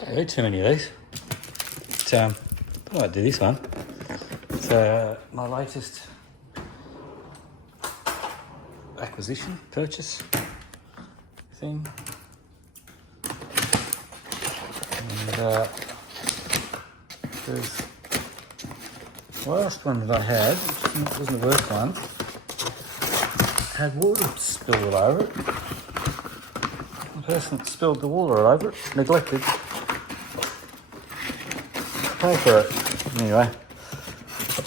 Don't need too many of these. But, I might do this one. It's my latest acquisition, purchase thing. And there's the last one that I had, which wasn't the worst one, had water spilled all over it. The person that spilled the water all over it neglected to pay for it. Anyway,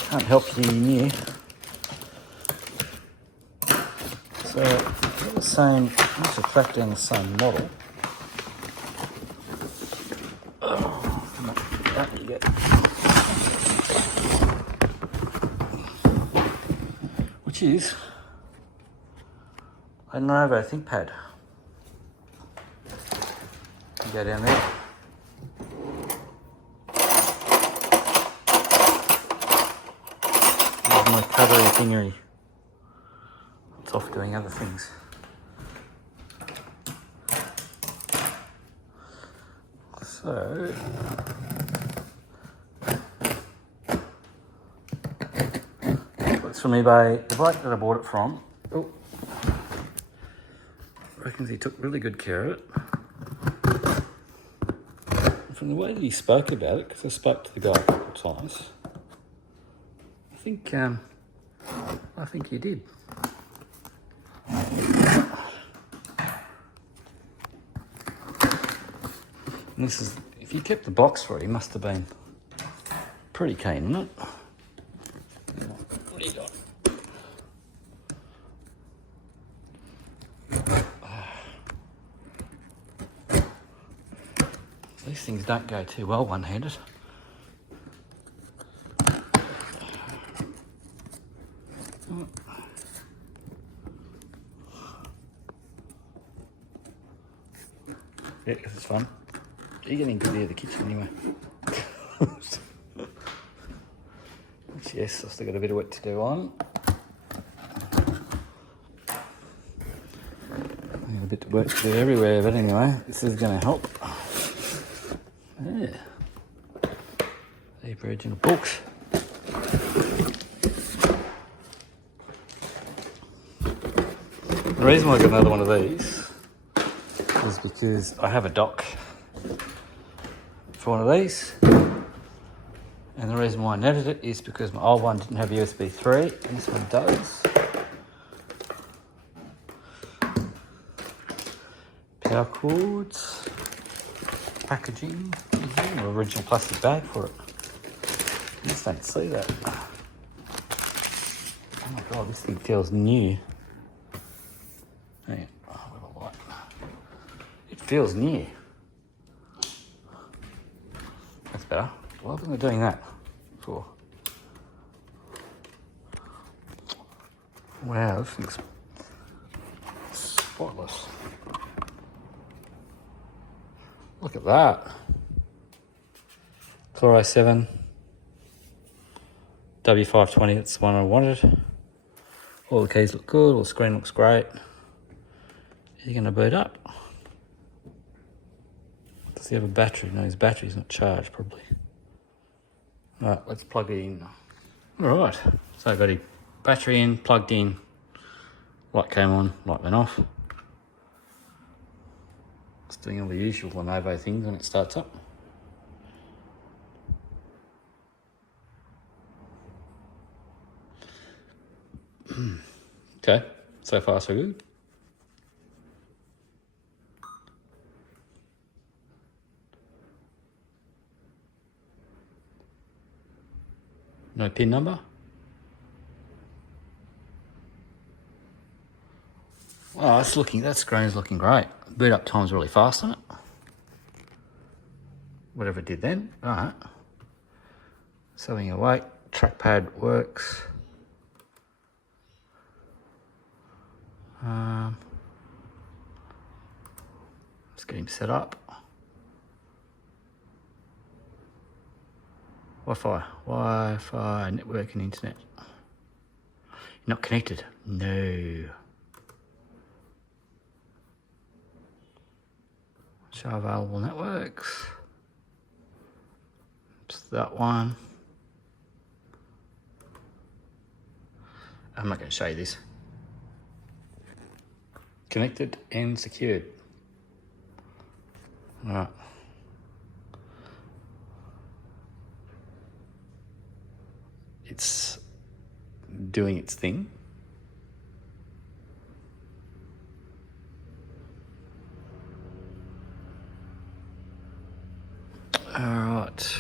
can't help you near. So, got the same, let's track down the same model. That you get. Which is a Lenovo ThinkPad. You go down there. There's my cutlery thingery. It's off doing other things. So it's from eBay. The bloke that I bought it from, reckons he took really good care of it. And from the way that he spoke about it, because I spoke to the guy a couple of times, I think he did. And this is, if you kept the box for it, he must have been pretty keen on it. What do you got? These things don't go too well one-handed. Yeah, because it's fun. You're getting good near the kitchen anyway. Which, yes, I've still got a bit of work to do on. I've got a bit of work to do everywhere, but anyway, this is going to help. Yeah. The original books. The reason why I got another one of these is because I have a dock for one of these, and the reason why I netted it is because my old one didn't have USB 3 and this one does. Power cords, packaging, an original plastic bag for it. I just don't see that. Oh my god, this thing feels new. Hang on, with a light. It feels new. That's better. What am I doing that for? Wow, this thing's spotless. Look at that. Core i7 W520, that's the one I wanted. All the keys look good, all the screen looks great. Is he going to boot up? Does he have a battery? No, his battery's not charged, probably. Right, let's plug it in. Alright, so I got his battery in, plugged in, light came on, light went off. It's doing all the usual Lenovo things when it starts up. Okay, so far so good. No pin number. Oh, it's looking, that screen's looking great. Boot up time's really fast on it. Whatever it did then. Alright. Setting awake. Trackpad works. Let's get him set up. Wi-Fi, network and internet. You're not connected? No. Show available networks. that one. I'm not going to show you this. Connected and secured. All right. It's doing its thing. All right.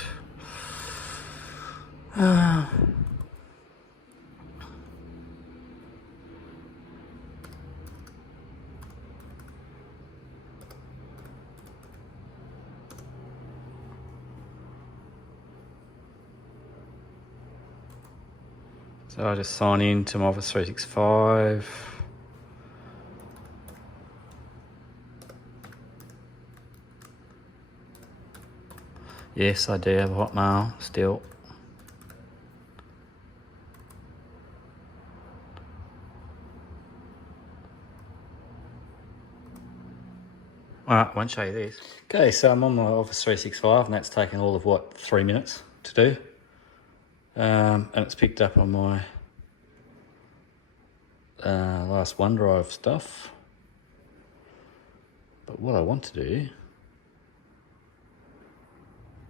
So I just sign in to my Office 365. Yes, I do have Hotmail still. Alright, won't show you this. Okay, so I'm on my Office 365 and that's taken all of, 3 minutes to do. And it's picked up on my last OneDrive stuff. But what I want to do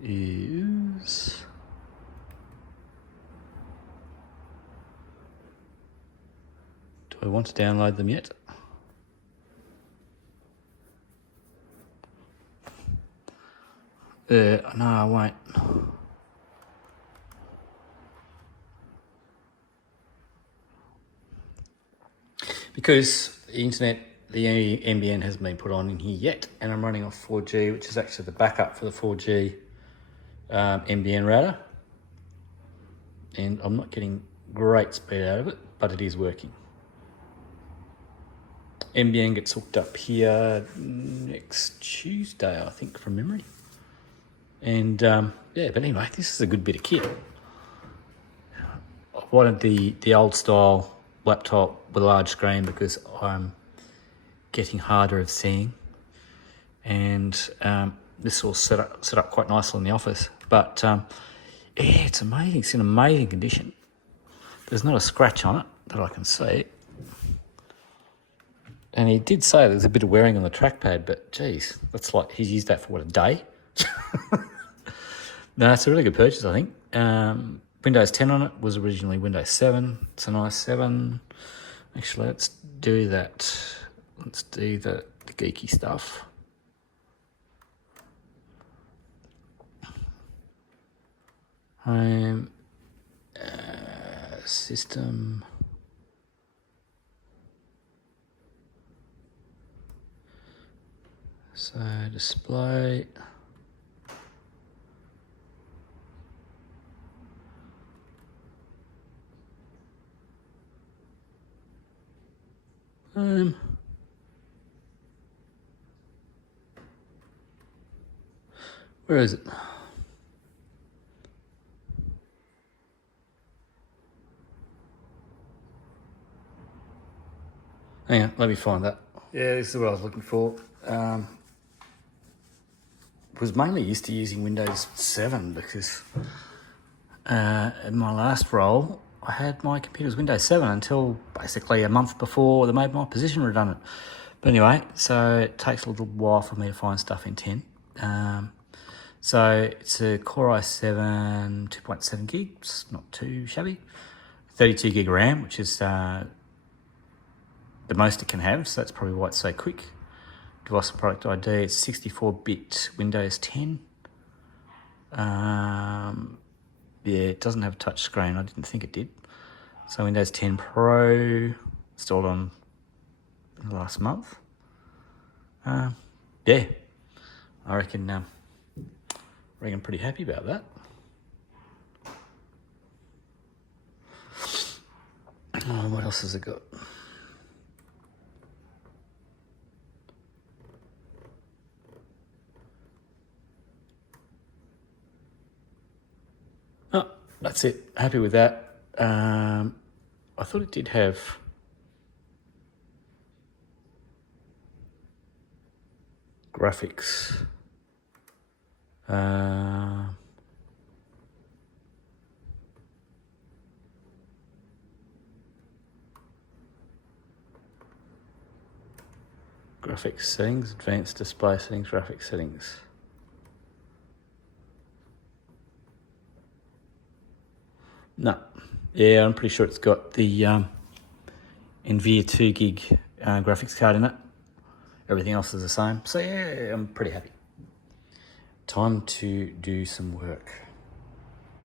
is... Do I want to download them yet? No, I won't. Because the internet, the NBN hasn't been put on in here yet, and I'm running off 4G, which is actually the backup for the 4G NBN router. And I'm not getting great speed out of it, but it is working. NBN gets hooked up here next Tuesday, I think, from memory. And yeah, but anyway, this is a good bit of kit. I wanted the old style laptop with a large screen because I'm getting harder of seeing, and this will set up quite nicely in the office. But yeah, it's amazing. It's in amazing condition. There's not a scratch on it that I can see. And he did say there's a bit of wearing on the trackpad, but geez, that's like he's used that for a day. No, it's a really good purchase, I think. Windows 10 on it was originally Windows 7. It's a nice 7. Actually, let's do that. Let's do the geeky stuff. Home, system. So display. Where is it? Hang on, let me find that. Yeah, this is what I was looking for. Was mainly used to using Windows 7 because in my last role, I had my computer's Windows 7 until basically a month before they made my position redundant. But anyway, so it takes a little while for me to find stuff in 10. So it's a Core i7 2.7 gigs, not too shabby. 32 gig RAM, which is the most it can have, so that's probably why it's so quick. Device and product ID, it's 64-bit Windows 10. Yeah, it doesn't have a touch screen. I didn't think it did. So Windows 10 Pro, installed on the last month. Yeah, I reckon I'm pretty happy about that. Oh, what else has it got? Oh, that's it. Happy with that. I thought it did have graphics. Graphics settings, advanced display settings, graphics settings. No. Yeah, I'm pretty sure it's got the NVIDIA 2 gig graphics card in it. Everything else is the same. So yeah, I'm pretty happy. Time to do some work.